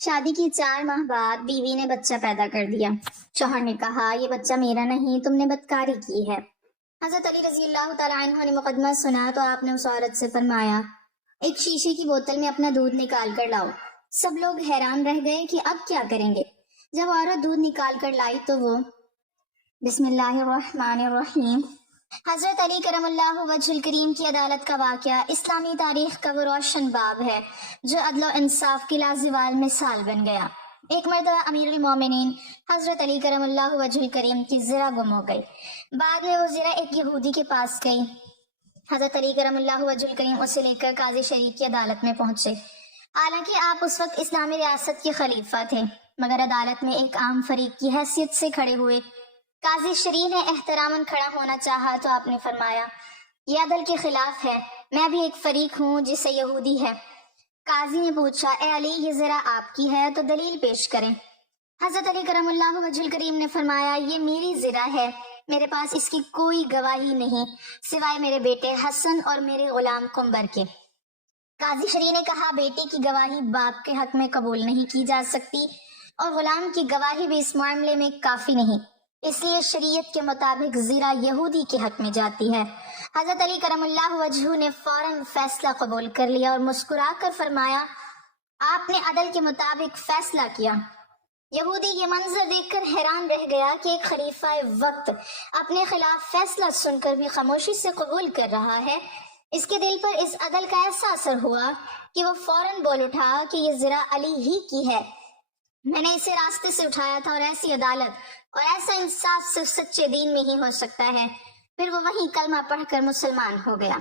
شادی کی 4 ماہ بعد بیوی نے بچہ پیدا کر دیا۔ شوہر نے کہا یہ بچہ میرا نہیں، تم نے بدکاری کی ہے۔ حضرت علی رضی اللہ تعالیٰ عنہ نے مقدمہ سنا تو آپ نے اس عورت سے فرمایا ایک شیشے کی بوتل میں اپنا دودھ نکال کر لاؤ۔ سب لوگ حیران رہ گئے کہ اب کیا کریں گے۔ جب عورت دودھ نکال کر لائی تو وہ بسم اللہ الرحمن الرحیم۔ حضرت علی کرم اللہ وجہ الکریم کی عدالت کا واقعہ اسلامی تاریخ کا وہ روشن باب ہے جو عدل و انصاف کی لازوال مثال بن گیا۔ ایک مرتبہ امیر المومنین حضرت علی کرم اللہ وجہ الکریم کی زرہ گم ہو گئی۔ بعد میں وہ زرہ ایک یہودی کے پاس گئی۔ حضرت علی کرم اللہ وجہ الکریم اسے لے کر قاضی شریف کی عدالت میں پہنچے۔ حالانکہ آپ اس وقت اسلامی ریاست کے خلیفہ تھے، مگر عدالت میں ایک عام فریق کی حیثیت سے کھڑے ہوئے۔ قاضی شریف نے احتراماً کھڑا ہونا چاہا تو آپ نے فرمایا یہ عدل کے خلاف ہے، میں بھی ایک فریق ہوں جسے یہودی ہے۔ قاضی نے پوچھا اے علی یہ ذرا آپ کی ہے تو دلیل پیش کریں۔ حضرت علی کرم اللہ وجہ الکریم نے فرمایا یہ میری ذرا ہے، میرے پاس اس کی کوئی گواہی نہیں سوائے میرے بیٹے حسن اور میرے غلام قمبر کے۔ قاضی شریف نے کہا بیٹے کی گواہی باپ کے حق میں قبول نہیں کی جا سکتی اور غلام کی گواہی بھی اس معاملے میں کافی نہیں، اس لیے شریعت کے مطابق زرہ یہودی کے حق میں جاتی ہے۔ حضرت علی کرم اللہ وجہ نے فوراً فیصلہ قبول کر لیا اور مسکرا کر فرمایا آپ نے عدل کے مطابق فیصلہ کیا۔ یہودی یہ منظر دیکھ کر حیران رہ گیا کہ ایک خلیفہ وقت اپنے خلاف فیصلہ سن کر بھی خاموشی سے قبول کر رہا ہے۔ اس کے دل پر اس عدل کا ایسا اثر ہوا کہ وہ فوراً بول اٹھا کہ یہ ذرا علی ہی کی ہے، میں نے اسے راستے سے اٹھایا تھا اور ایسی عدالت اور ایسا انصاف صرف سچے دین میں ہی ہو سکتا ہے۔ پھر وہ وہیں کلمہ پڑھ کر مسلمان ہو گیا۔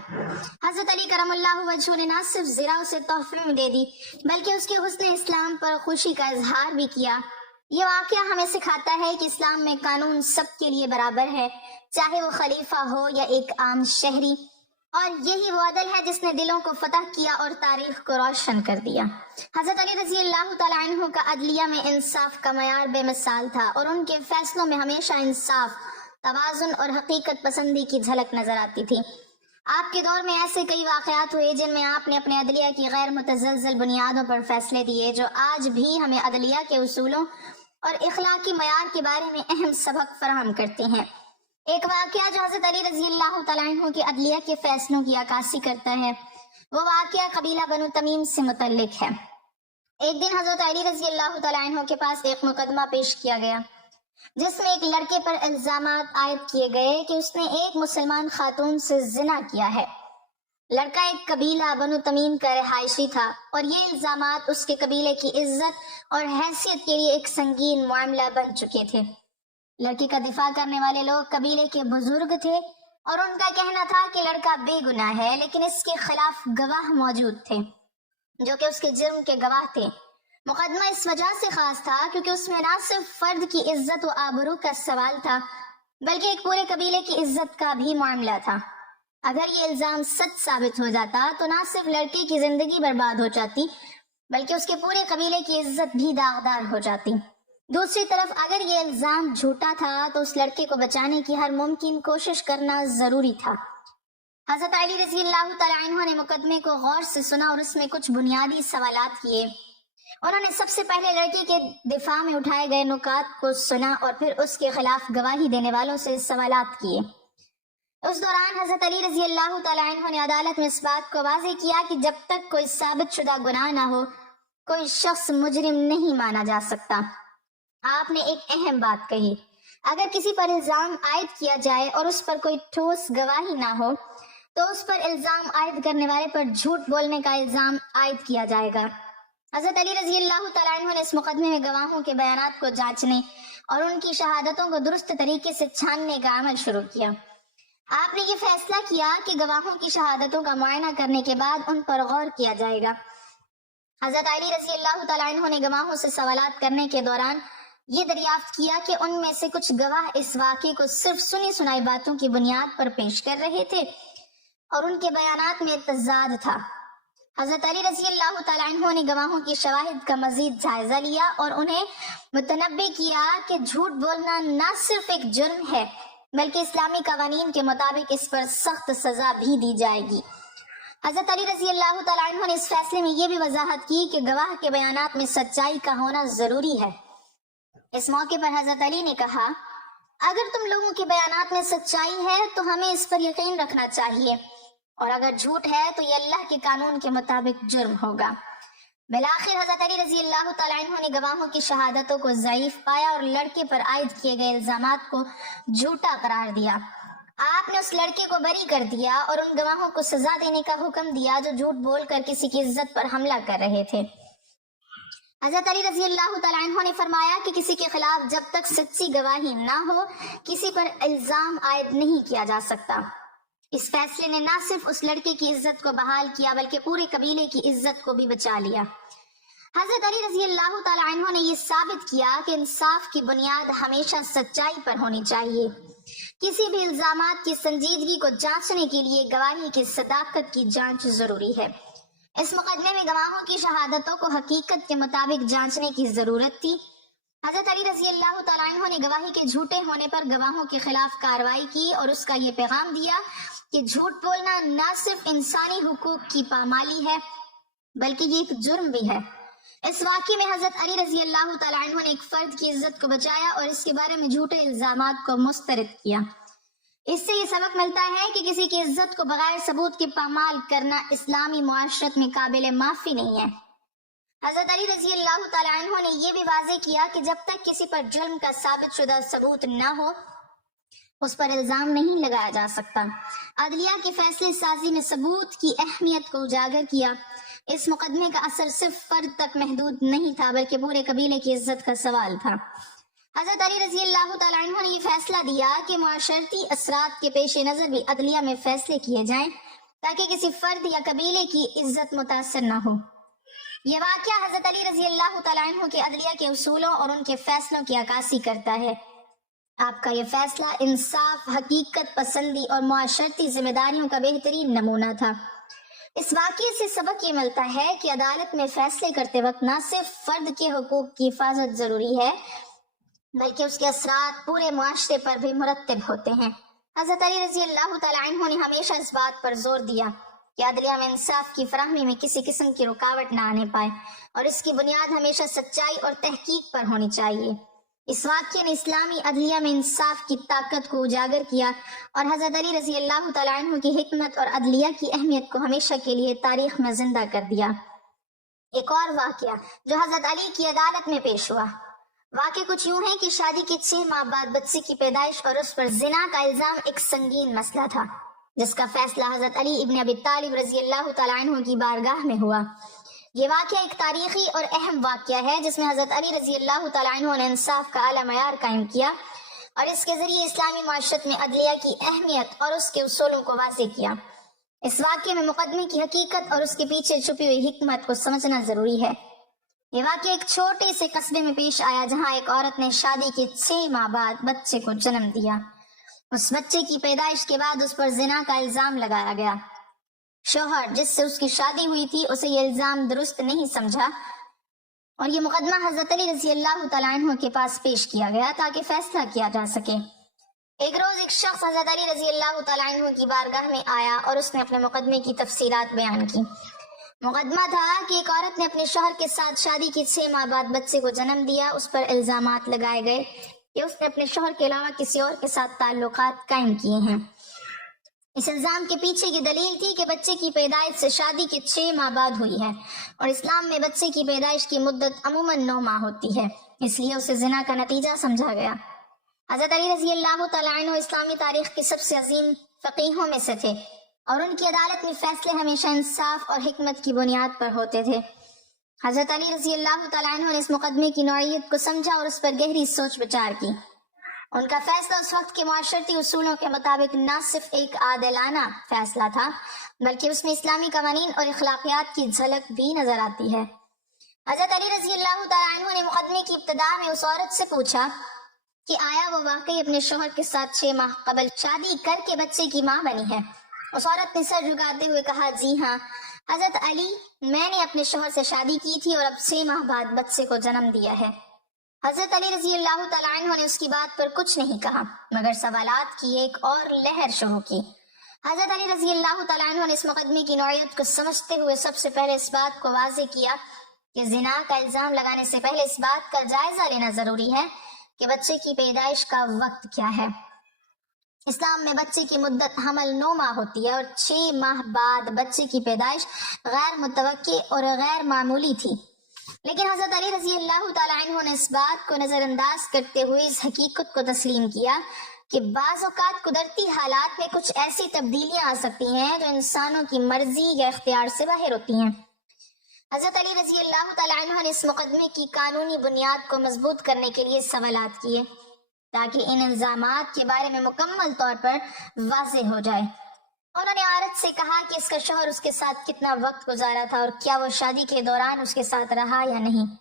حضرت علی کرم اللہ وجہ نے نہ صرف زرہ اسے تحفے میں دے دی بلکہ اس کے حسن اسلام پر خوشی کا اظہار بھی کیا۔ یہ واقعہ ہمیں سکھاتا ہے کہ اسلام میں قانون سب کے لیے برابر ہے، چاہے وہ خلیفہ ہو یا ایک عام شہری، اور یہی وہ عدل ہے جس نے دلوں کو فتح کیا اور تاریخ کو روشن کر دیا۔ حضرت علی رضی اللہ تعالیٰ عنہ کا عدلیہ میں انصاف کا معیار بے مثال تھا اور ان کے فیصلوں میں ہمیشہ انصاف، توازن اور حقیقت پسندی کی جھلک نظر آتی تھی۔ آپ کے دور میں ایسے کئی واقعات ہوئے جن میں آپ نے اپنے عدلیہ کی غیر متزلزل بنیادوں پر فیصلے دیے جو آج بھی ہمیں عدلیہ کے اصولوں اور اخلاقی معیار کے بارے میں اہم سبق فراہم کرتے ہیں۔ ایک واقعہ جو حضرت علی رضی اللہ تعالیٰ عنہ کی عدلیہ کے فیصلوں کی عکاسی کرتا ہے وہ واقعہ قبیلہ بنو تمیم سے متعلق ہے۔ ایک دن حضرت علی رضی اللہ تعالیٰ عنہ کے پاس ایک مقدمہ پیش کیا گیا جس میں ایک لڑکے پر الزامات عائد کیے گئے کہ اس نے ایک مسلمان خاتون سے زنا کیا ہے۔ لڑکا ایک قبیلہ بنو تمیم کا رہائشی تھا اور یہ الزامات اس کے قبیلے کی عزت اور حیثیت کے لیے ایک سنگین معاملہ بن چکے تھے۔ لڑکی کا دفاع کرنے والے لوگ قبیلے کے بزرگ تھے اور ان کا کہنا تھا کہ لڑکا بے گناہ ہے، لیکن اس کے خلاف گواہ موجود تھے جو کہ اس کے جرم کے گواہ تھے۔ مقدمہ اس وجہ سے خاص تھا کیونکہ اس میں نہ صرف فرد کی عزت و آبرو کا سوال تھا بلکہ ایک پورے قبیلے کی عزت کا بھی معاملہ تھا۔ اگر یہ الزام سچ ثابت ہو جاتا تو نہ صرف لڑکے کی زندگی برباد ہو جاتی بلکہ اس کے پورے قبیلے کی عزت بھی داغدار ہو جاتی۔ دوسری طرف اگر یہ الزام جھوٹا تھا تو اس لڑکے کو بچانے کی ہر ممکن کوشش کرنا ضروری تھا۔ حضرت علی رضی اللہ تعالیٰ عنہ نے مقدمے کو غور سے سنا اور اس میں کچھ بنیادی سوالات کیے۔ انہوں نے سب سے پہلے لڑکی کے دفاع میں اٹھائے گئے نکات کو سنا اور پھر اس کے خلاف گواہی دینے والوں سے سوالات کیے۔ اس دوران حضرت علی رضی اللہ تعالیٰ عنہ نے عدالت میں اس بات کو واضح کیا کہ جب تک کوئی ثابت شدہ گناہ نہ ہو کوئی شخص مجرم نہیں مانا جا سکتا۔ آپ نے ایک اہم بات کہی، اگر کسی پر الزام عائد کیا جائے اور اس پر کوئی ٹھوس گواہی نہ ہو تو اس پر الزام عائد کرنے والے پر جھوٹ بولنے کا الزام عائد کیا جائے گا۔ حضرت علی رضی اللہ تعالیٰ عنہ نے اس مقدمے میں گواہوں کے بیانات کو جانچنے اور ان کی شہادتوں کو درست طریقے سے چھاننے کا عمل شروع کیا۔ آپ نے یہ فیصلہ کیا کہ گواہوں کی شہادتوں کا معائنہ کرنے کے بعد ان پر غور کیا جائے گا۔ حضرت علی رضی اللہ تعالیٰ عنہ نے گواہوں سے سوالات کرنے کے دوران یہ دریافت کیا کہ ان میں سے کچھ گواہ اس واقعے کو صرف سنی سنائی باتوں کی بنیاد پر پیش کر رہے تھے اور ان کے بیانات میں تضاد تھا۔ حضرت علی رضی اللہ تعالیٰ عنہ نے گواہوں کی شواہد کا مزید جائزہ لیا اور انہیں متنبہ کیا کہ جھوٹ بولنا نہ صرف ایک جرم ہے بلکہ اسلامی قوانین کے مطابق اس پر سخت سزا بھی دی جائے گی۔ حضرت علی رضی اللہ تعالیٰ عنہ نے اس فیصلے میں یہ بھی وضاحت کی کہ گواہ کے بیانات میں سچائی کا ہونا ضروری ہے۔ اس موقع پر حضرت علی نے کہا، اگر تم لوگوں کے بیانات میں سچائی ہے تو ہمیں اس پر یقین رکھنا چاہیے، اور اگر جھوٹ ہے تو یہ اللہ کے قانون کے مطابق جرم ہوگا۔ بالآخر حضرت علی رضی اللہ تعالیٰ عنہ نے گواہوں کی شہادتوں کو ضعیف پایا اور لڑکے پر عائد کیے گئے الزامات کو جھوٹا قرار دیا۔ آپ نے اس لڑکے کو بری کر دیا اور ان گواہوں کو سزا دینے کا حکم دیا جو جھوٹ بول کر کسی کی عزت پر حملہ کر رہے تھے۔ حضرت علی رضی اللہ تعالیٰ عنہ نے فرمایا کہ کسی کے خلاف جب تک سچی گواہی نہ ہو کسی پر الزام عائد نہیں کیا جا سکتا۔ اس فیصلے نے نہ صرف اس لڑکے کی عزت کو بحال کیا بلکہ پورے قبیلے کی عزت کو بھی بچا لیا۔ حضرت علی رضی اللہ تعالیٰ عنہ نے یہ ثابت کیا کہ انصاف کی بنیاد ہمیشہ سچائی پر ہونی چاہیے۔ کسی بھی الزامات کی سنجیدگی کو جانچنے کے لیے گواہی کی صداقت کی جانچ ضروری ہے۔ اس مقدمے میں گواہوں کی شہادتوں کو حقیقت کے مطابق جانچنے کی ضرورت تھی۔ حضرت علی رضی اللہ تعالیٰ عنہ نے گواہی کے جھوٹے ہونے پر گواہوں کے خلاف کارروائی کی اور اس کا یہ پیغام دیا کہ جھوٹ بولنا نہ صرف انسانی حقوق کی پامالی ہے بلکہ یہ ایک جرم بھی ہے۔ اس واقعے میں حضرت علی رضی اللہ تعالیٰ عنہ نے ایک فرد کی عزت کو بچایا اور اس کے بارے میں جھوٹے الزامات کو مسترد کیا۔ اس سے یہ سبق ملتا ہے کہ کسی کی عزت کو بغیر ثبوت کے پامال کرنا اسلامی معاشرت میں قابل معافی نہیں ہے۔ حضرت علی رضی اللہ تعالیٰ عنہ نے یہ بھی واضح کیا کہ جب تک کسی پر جرم کا ثابت شدہ ثبوت نہ ہو اس پر الزام نہیں لگایا جا سکتا۔ عدلیہ کے فیصلے سازی میں ثبوت کی اہمیت کو اجاگر کیا۔ اس مقدمے کا اثر صرف فرد تک محدود نہیں تھا بلکہ پورے قبیلے کی عزت کا سوال تھا۔ حضرت علی رضی اللہ تعالیٰ عنہ نے یہ فیصلہ دیا کہ معاشرتی اثرات کے پیش نظر بھی عدلیہ میں فیصلے کیے جائیں تاکہ کسی فرد یا قبیلے کی عزت متاثر نہ ہو۔ یہ واقعہ حضرت علی رضی اللہ تعالیٰ عنہ کے عدلیہ کے اصولوں اور ان کے فیصلوں کی عکاسی کرتا ہے۔ آپ کا یہ فیصلہ انصاف، حقیقت پسندی اور معاشرتی ذمہ داریوں کا بہترین نمونہ تھا۔ اس واقعے سے سبق یہ ملتا ہے کہ عدالت میں فیصلے کرتے وقت نہ صرف فرد کے حقوق کی حفاظت ضروری ہے بلکہ اس کے اثرات پورے معاشرے پر بھی مرتب ہوتے ہیں۔ حضرت علی رضی اللہ تعالیٰ عنہ نے ہمیشہ اس بات پر زور دیا کہ عدلیہ میں انصاف کی فراہمی میں کسی قسم کی رکاوٹ نہ آنے پائے اور اس کی بنیاد ہمیشہ سچائی اور تحقیق پر ہونی چاہیے۔ اس واقعے نے اسلامی عدلیہ میں انصاف کی طاقت کو اجاگر کیا اور حضرت علی رضی اللہ تعالیٰ عنہ کی حکمت اور عدلیہ کی اہمیت کو ہمیشہ کے لیے تاریخ میں زندہ کر دیا۔ ایک اور واقعہ جو حضرت علی کی عدالت میں پیش ہوا۔ واقعہ کچھ یوں ہے کہ شادی کے 6 ماہ بعد بچے کی پیدائش اور اس پر زنا کا الزام ایک سنگین مسئلہ تھا جس کا فیصلہ حضرت علی ابن ابی طالب رضی اللہ تعالیٰ عنہ کی بارگاہ میں ہوا۔ یہ واقعہ ایک تاریخی اور اہم واقعہ ہے جس میں حضرت علی رضی اللہ تعالیٰ عنہ نے انصاف کا اعلیٰ معیار قائم کیا اور اس کے ذریعے اسلامی معاشرت میں عدلیہ کی اہمیت اور اس کے اصولوں کو واضح کیا۔ اس واقعے میں مقدمے کی حقیقت اور اس کے پیچھے چھپی ہوئی حکمت کو سمجھنا ضروری ہے۔ یہ واقعہ ایک چھوٹے سے قصبے میں پیش آیا جہاں ایک عورت نے شادی کے 6 ماہ بعد بچے کو جنم دیا۔ اس بچے کی پیدائش کے بعد اس پر زنا کا الزام لگایا گیا۔ شوہر جس سے اس کی شادی ہوئی تھی اسے یہ الزام درست نہیں سمجھا اور یہ مقدمہ حضرت علی رضی اللہ تعالیٰ عنہ کے پاس پیش کیا گیا تاکہ فیصلہ کیا جا سکے۔ ایک روز ایک شخص حضرت علی رضی اللہ تعالیٰ عنہ کی بارگاہ میں آیا اور اس نے اپنے مقدمے کی تفصیلات بیان کی۔ مقدمہ تھا کہ ایک عورت نے اپنے شوہر کے ساتھ شادی کے 6 ماہ بعد بچے کو جنم دیا۔ اس پر الزامات لگائے گئے کہ اس نے اپنے شوہر کے علاوہ کسی اور کے ساتھ تعلقات قائم کیے ہیں۔ اس الزام کے پیچھے کی دلیل تھی کہ بچے کی پیدائش سے شادی کے 6 ماہ بعد ہوئی ہے اور اسلام میں بچے کی پیدائش کی مدت عموماً 9 ماہ ہوتی ہے، اس لیے اسے زنا کا نتیجہ سمجھا گیا۔ حضرت علی رضی اللہ تعالیٰ عنہ اسلامی تاریخ کے سب سے عظیم فقیہوں میں سے تھے اور ان کی عدالت میں فیصلے ہمیشہ انصاف اور حکمت کی بنیاد پر ہوتے تھے۔ حضرت علی رضی اللہ تعالیٰ عنہ نے اس مقدمے کی نوعیت کو سمجھا اور اس پر گہری سوچ بچار کی۔ ان کا فیصلہ اس وقت کے معاشرتی اصولوں کے مطابق نہ صرف ایک عادلانہ فیصلہ تھا بلکہ اس میں اسلامی قوانین اور اخلاقیات کی جھلک بھی نظر آتی ہے۔ حضرت علی رضی اللہ تعالیٰ عنہ نے مقدمے کی ابتدا میں اس عورت سے پوچھا کہ آیا وہ واقعی اپنے شوہر کے ساتھ 6 ماہ قبل شادی کر کے بچے کی ماں بنی ہے؟ اس عورت نے سر جھکاتے ہوئے کہا، جی ہاں حضرت علی، میں نے اپنے شوہر سے شادی کی تھی اور اب 6 ماہ بعد بچے کو جنم دیا ہے۔ حضرت علی رضی اللہ تعالیٰ عنہ نے اس کی بات پر کچھ نہیں کہا مگر سوالات کی ایک اور لہر شروع کی۔ حضرت علی رضی اللہ تعالیٰ عنہ نے اس مقدمے کی نوعیت کو سمجھتے ہوئے سب سے پہلے اس بات کو واضح کیا کہ زنا کا الزام لگانے سے پہلے اس بات کا جائزہ لینا ضروری ہے کہ بچے کی پیدائش کا وقت کیا ہے۔ اسلام میں بچے کی مدت حمل 9 ماہ ہوتی ہے اور 6 ماہ بعد بچے کی پیدائش غیر متوقع اور غیر معمولی تھی، لیکن حضرت علی رضی اللہ تعالیٰ عنہ نے اس بات کو نظر انداز کرتے ہوئے اس حقیقت کو تسلیم کیا کہ بعض اوقات قدرتی حالات میں کچھ ایسی تبدیلیاں آ سکتی ہیں جو انسانوں کی مرضی یا اختیار سے باہر ہوتی ہیں۔ حضرت علی رضی اللہ تعالیٰ عنہ نے اس مقدمے کی قانونی بنیاد کو مضبوط کرنے کے لیے سوالات کیے تاکہ ان الزامات کے بارے میں مکمل طور پر واضح ہو جائے۔ انہوں نے عورت سے کہا کہ اس کا شوہر اس کے ساتھ کتنا وقت گزارا تھا اور کیا وہ شادی کے دوران اس کے ساتھ رہا یا نہیں۔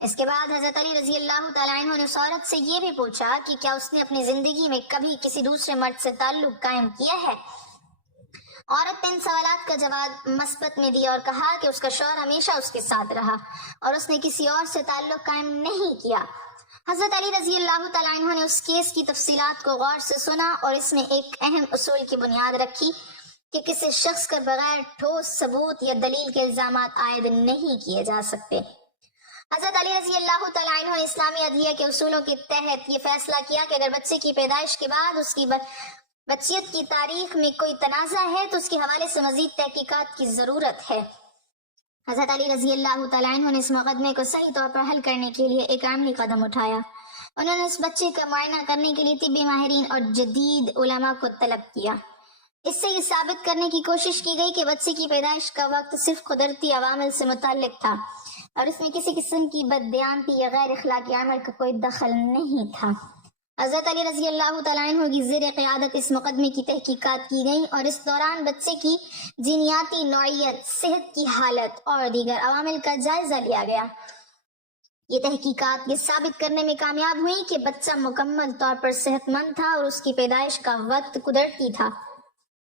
اس کے بعد حضرت علی رضی اللہ تعالیٰ عنہ نے اس عورت سے یہ بھی پوچھا کہ کیا اس نے اپنی زندگی میں کبھی کسی دوسرے مرد سے تعلق قائم کیا ہے۔ عورت نے ان سوالات کا جواب مثبت میں دیا اور کہا کہ اس کا شوہر ہمیشہ اس کے ساتھ رہا اور اس نے کسی اور سے تعلق قائم نہیں کیا۔ حضرت علی رضی اللہ تعالیٰ عنہ نے اس کیس کی تفصیلات کو غور سے سنا اور اس میں ایک اہم اصول کی بنیاد رکھی کہ کسی شخص کے بغیر ٹھوس ثبوت یا دلیل کے الزامات عائد نہیں کیے جا سکتے۔ حضرت علی رضی اللہ تعالیٰ عنہ نے اسلامی عدلیہ کے اصولوں کے تحت یہ فیصلہ کیا کہ اگر بچے کی پیدائش کے بعد اس کی بچیت کی تاریخ میں کوئی تنازع ہے تو اس کے حوالے سے مزید تحقیقات کی ضرورت ہے۔ حضرت علی رضی اللہ تعالیٰ عنہ نے اس مقدمے کو صحیح طور پر حل کرنے کے لیے ایک عملی قدم اٹھایا۔ انہوں نے اس بچے کا معائنہ کرنے کے لیے طبی ماہرین اور جدید علماء کو طلب کیا۔ اس سے یہ ثابت کرنے کی کوشش کی گئی کہ بچے کی پیدائش کا وقت صرف قدرتی عوامل سے متعلق تھا اور اس میں کسی قسم کی بددیانتی یا غیر اخلاقی عمل کا کوئی دخل نہیں تھا۔ حضرت علی رضی اللہ تعالیٰ عنہ کی زیر قیادت اس مقدمے کی تحقیقات کی گئی اور اس دوران بچے کی جینیاتی نوعیت، صحت کی حالت اور دیگر عوامل کا جائزہ لیا گیا۔ یہ تحقیقات یہ ثابت کرنے میں کامیاب ہوئی کہ بچہ مکمل طور پر صحت مند تھا اور اس کی پیدائش کا وقت قدرتی تھا۔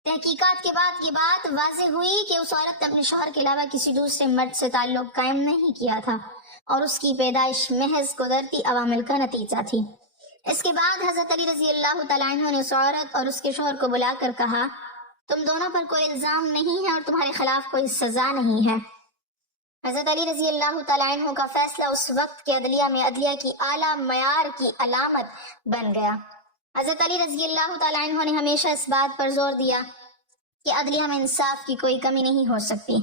تحقیقات کے بعد یہ بات واضح ہوئی کہ اس عورت نے اپنے شوہر کے علاوہ کسی دوسرے مرد سے تعلق قائم نہیں کیا تھا اور اس کی پیدائش محض قدرتی عوامل کا نتیجہ تھی۔ اس کے بعد حضرت علی رضی اللہ تعالیٰ عنہ نے اس عورت اور اس کے شوہر کو بلا کر کہا، تم دونوں پر کوئی الزام نہیں ہے اور تمہارے خلاف کوئی سزا نہیں ہے۔ حضرت علی رضی اللہ تعالیٰ عنہ کا فیصلہ اس وقت کے عدلیہ میں عدلیہ کی اعلیٰ معیار کی علامت بن گیا۔ حضرت علی رضی اللہ تعالیٰ عنہ نے ہمیشہ اس بات پر زور دیا کہ عدلیہ میں انصاف کی کوئی کمی نہیں ہو سکتی۔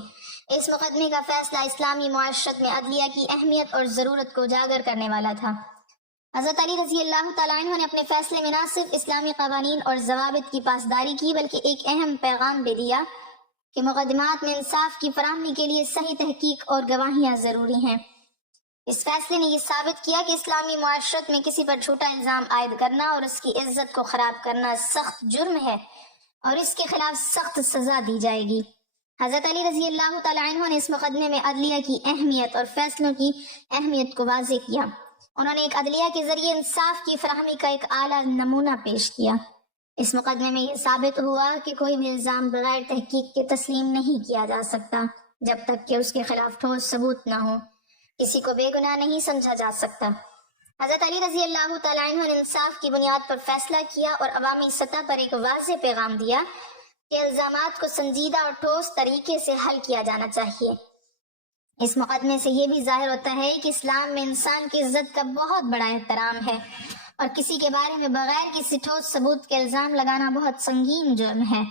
اس مقدمے کا فیصلہ اسلامی معاشرت میں عدلیہ کی اہمیت اور ضرورت کو اجاگر کرنے والا تھا۔ حضرت علی رضی اللہ تعالیٰ عنہ نے اپنے فیصلے میں نہ صرف اسلامی قوانین اور ضوابط کی پاسداری کی بلکہ ایک اہم پیغام بھی دیا کہ مقدمات میں انصاف کی فراہمی کے لیے صحیح تحقیق اور گواہیاں ضروری ہیں۔ اس فیصلے نے یہ ثابت کیا کہ اسلامی معاشرت میں کسی پر جھوٹا الزام عائد کرنا اور اس کی عزت کو خراب کرنا سخت جرم ہے اور اس کے خلاف سخت سزا دی جائے گی۔ حضرت علی رضی اللہ تعالیٰ عنہ نے اس مقدمے میں عدلیہ کی اہمیت اور فیصلوں کی اہمیت کو واضح کیا۔ انہوں نے ایک عدلیہ کے ذریعے انصاف کی فراہمی کا ایک اعلیٰ نمونہ پیش کیا۔ اس مقدمے میں یہ ثابت ہوا کہ کوئی بھی الزام بغیر تحقیق کے تسلیم نہیں کیا جا سکتا جب تک کہ اس کے خلاف ٹھوس ثبوت نہ ہو۔ کسی کو بے گناہ نہیں سمجھا جا سکتا۔ حضرت علی رضی اللہ تعالیٰ عنہ نے انصاف کی بنیاد پر فیصلہ کیا اور عوامی سطح پر ایک واضح پیغام دیا کہ الزامات کو سنجیدہ اور ٹھوس طریقے سے حل کیا جانا چاہیے۔ اس مقدمے سے یہ بھی ظاہر ہوتا ہے کہ اسلام میں انسان کی عزت کا بہت بڑا احترام ہے اور کسی کے بارے میں بغیر کسی ٹھوس ثبوت کے الزام لگانا بہت سنگین جرم ہے۔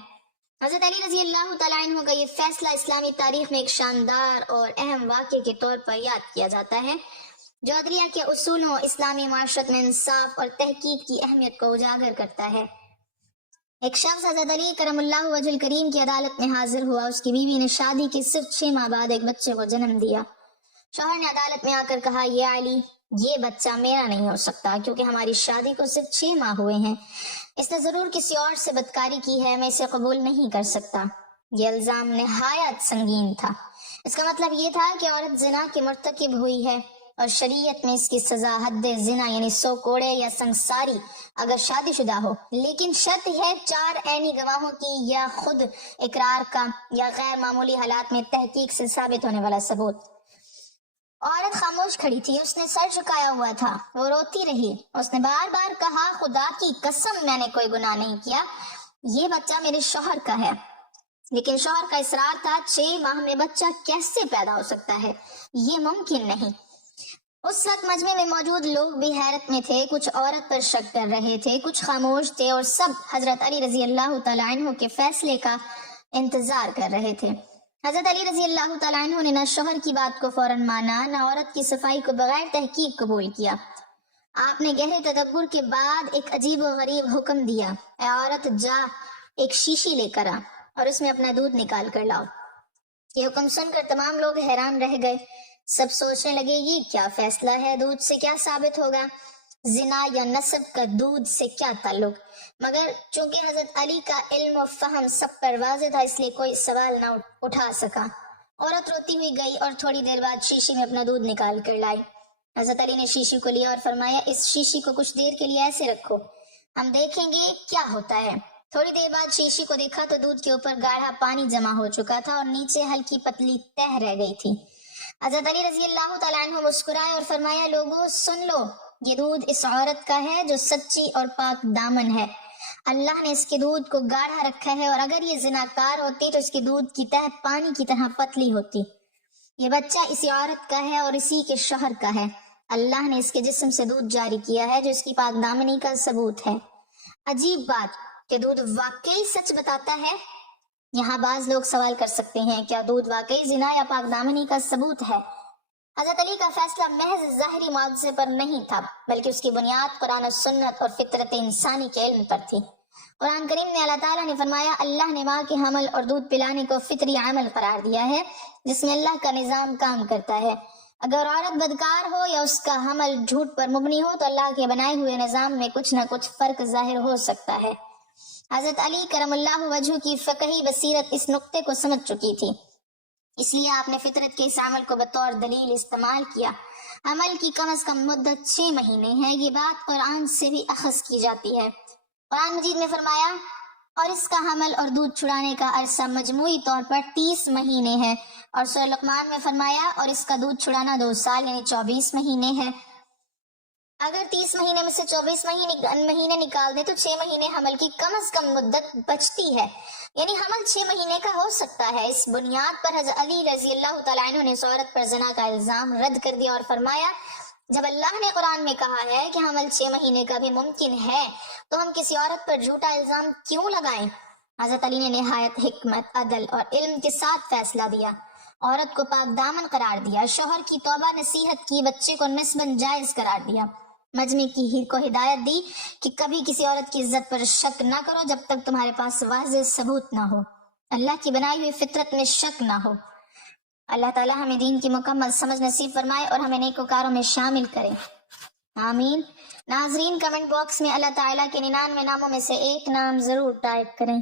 حضرت علی رضی اللہ تعالیٰ عنہ کا یہ فیصلہ اسلامی تاریخ میں ایک شاندار اور اہم واقعے کے طور پر یاد کیا جاتا ہے جو عدلیہ کے اصولوں، اسلامی معاشرت میں انصاف اور تحقیق کی اہمیت کو اجاگر کرتا ہے۔ ایک شخص حضرت علی کرم اللہ وجہ الکریم کی عدالت میں حاضر ہوا۔ اس کی بیوی نے شادی کے صرف 6 ماہ بعد ایک بچے کو جنم دیا۔ شوہر نے عدالت میں آ کر کہا، یا علی، یہ بچہ میرا نہیں ہو سکتا کیونکہ ہماری شادی کو صرف 6 ماہ ہوئے ہیں۔ اس نے ضرور کسی اور سے بدکاری کی ہے، میں اسے قبول نہیں کر سکتا۔ یہ الزام نہایت سنگین تھا۔ اس کا مطلب یہ تھا کہ عورت زنا کی مرتکب ہوئی ہے اور شریعت میں اس کی سزا حد زنا یعنی 100 کوڑے یا سنگساری اگر شادی شدہ ہو، لیکن شرط ہے 4 عینی گواہوں کی یا خود اقرار کا یا غیر معمولی حالات میں تحقیق سے ثابت ہونے والا ثبوت۔ عورت خاموش کھڑی تھی، اس نے سر جھکایا ہوا تھا، وہ روتی رہی۔ اس نے بار بار کہا، خدا کی قسم میں نے کوئی گناہ نہیں کیا، یہ بچہ میرے شوہر کا ہے، لیکن شوہر کا اصرار تھا 6 ماہ میں بچہ کیسے پیدا ہو سکتا ہے، یہ ممکن نہیں۔ اس وقت مجمع میں موجود لوگ بھی حیرت میں تھے، کچھ عورت پر شک کر رہے تھے، کچھ خاموش تھے، اور سب حضرت علی رضی اللہ تعالیٰ عنہ کے فیصلے کا انتظار کر رہے تھے۔ حضرت علی رضی اللہ تعالیٰ عنہ نے نہ شوہر کی بات کو فوراً مانا، نہ عورت کی صفائی کو بغیر تحقیق قبول کیا۔ آپ نے گہرے تدبر کے بعد ایک عجیب و غریب حکم دیا، اے عورت جا ایک شیشی لے کر آ اور اس میں اپنا دودھ نکال کر لاؤ۔ یہ حکم سن کر تمام لوگ حیران رہ گئے، سب سوچنے لگے یہ کیا فیصلہ ہے، دودھ سے کیا ثابت ہوگا، زنا یا نسب کا دودھ سے کیا تعلق؟ مگر چونکہ حضرت علی کا علم و فہم سب پر واضح تھا، اس لیے کوئی سوال نہ اٹھا سکا۔ عورت روتی ہوئی گئی اور تھوڑی دیر بعد شیشی میں اپنا دودھ نکال کر لائی۔ حضرت علی نے شیشی کو لیا اور فرمایا اس شیشی کو کچھ دیر کے لیے ایسے رکھو، ہم دیکھیں گے کیا ہوتا ہے۔ تھوڑی دیر بعد شیشی کو دیکھا تو دودھ کے اوپر گاڑھا پانی جمع ہو چکا تھا اور نیچے ہلکی پتلی تہ رہ گئی تھی۔ حضرت علی رضی اللہ تعالیٰ عنہ مسکرائے اور فرمایا لوگوں سن لو، یہ دودھ اس عورت کا ہے جو سچی اور پاک دامن ہے۔ اللہ نے اس کے دودھ کو گاڑھا رکھا ہے، اور اگر یہ زناکار ہوتی تو اس کے دودھ کی تہ پانی کی طرح پتلی ہوتی۔ یہ بچہ اسی عورت کا ہے اور اسی کے شوہر کا ہے۔ اللہ نے اس کے جسم سے دودھ جاری کیا ہے جو اس کی پاک دامنی کا ثبوت ہے۔ عجیب بات کہ دودھ واقعی سچ بتاتا ہے۔ یہاں بعض لوگ سوال کر سکتے ہیں کیا دودھ واقعی زنا یا پاک دامنی کا ثبوت ہے؟ حضرت علی کا فیصلہ محض ظاہری معجزے پر نہیں تھا، بلکہ اس کی بنیاد قرآن و سنت اور فطرت انسانی کے علم پر تھی۔ قرآن کریم میں اللہ تعالیٰ نے فرمایا اللہ نے ماں کے حمل اور دودھ پلانے کو فطری عمل قرار دیا ہے جس میں اللہ کا نظام کام کرتا ہے۔ اگر عورت بدکار ہو یا اس کا حمل جھوٹ پر مبنی ہو تو اللہ کے بنائے ہوئے نظام میں کچھ نہ کچھ فرق ظاہر ہو سکتا ہے۔ حضرت علی کرم اللہ وجہ کی فقہی بصیرت اس نقطے کو سمجھ چکی تھی، اس لیے آپ نے فطرت کے اس عمل کو بطور دلیل استعمال کیا۔ عمل کی کم از کم مدت 6 مہینے ہے، یہ بات قرآن سے بھی اخذ کی جاتی ہے۔ قرآن مجید میں فرمایا اور اس کا حمل اور دودھ چھڑانے کا عرصہ مجموعی طور پر 30 مہینے ہے، اور سورہ لقمان میں فرمایا اور اس کا دودھ چھڑانا 2 سال یعنی 24 مہینے ہے۔ اگر 30 مہینے میں سے 24 مہینے نکال دیں تو 6 مہینے حمل کی کم از کم مدت بچتی ہے، یعنی حمل 6 مہینے کا ہو سکتا ہے۔ اس بنیاد پر حضرت علی رضی اللہ تعالیٰ عنہ نے اس عورت پر زنا کا الزام رد کر دیا اور فرمایا جب اللہ نے قرآن میں کہا ہے کہ حمل 6 مہینے کا بھی ممکن ہے تو ہم کسی عورت پر جھوٹا الزام کیوں لگائیں؟ حضرت علی نے نہایت حکمت، عدل اور علم کے ساتھ فیصلہ دیا، عورت کو پاک دامن قرار دیا، شوہر کی توبہ نصیحت کی، بچے کو نسباً جائز قرار دیا، مجمع کو ہدایت دی کہ کبھی کسی عورت کی عزت پر شک نہ کرو جب تک تمہارے پاس واضح ثبوت نہ ہو، اللہ کی بنائی ہوئی فطرت میں شک نہ ہو۔ اللہ تعالیٰ ہمیں دین کی مکمل سمجھ نصیب فرمائے اور ہمیں نیکوکاروں میں شامل کرے، آمین۔ ناظرین کمنٹ باکس میں اللہ تعالیٰ کے 99 ناموں میں سے ایک نام ضرور ٹائپ کریں۔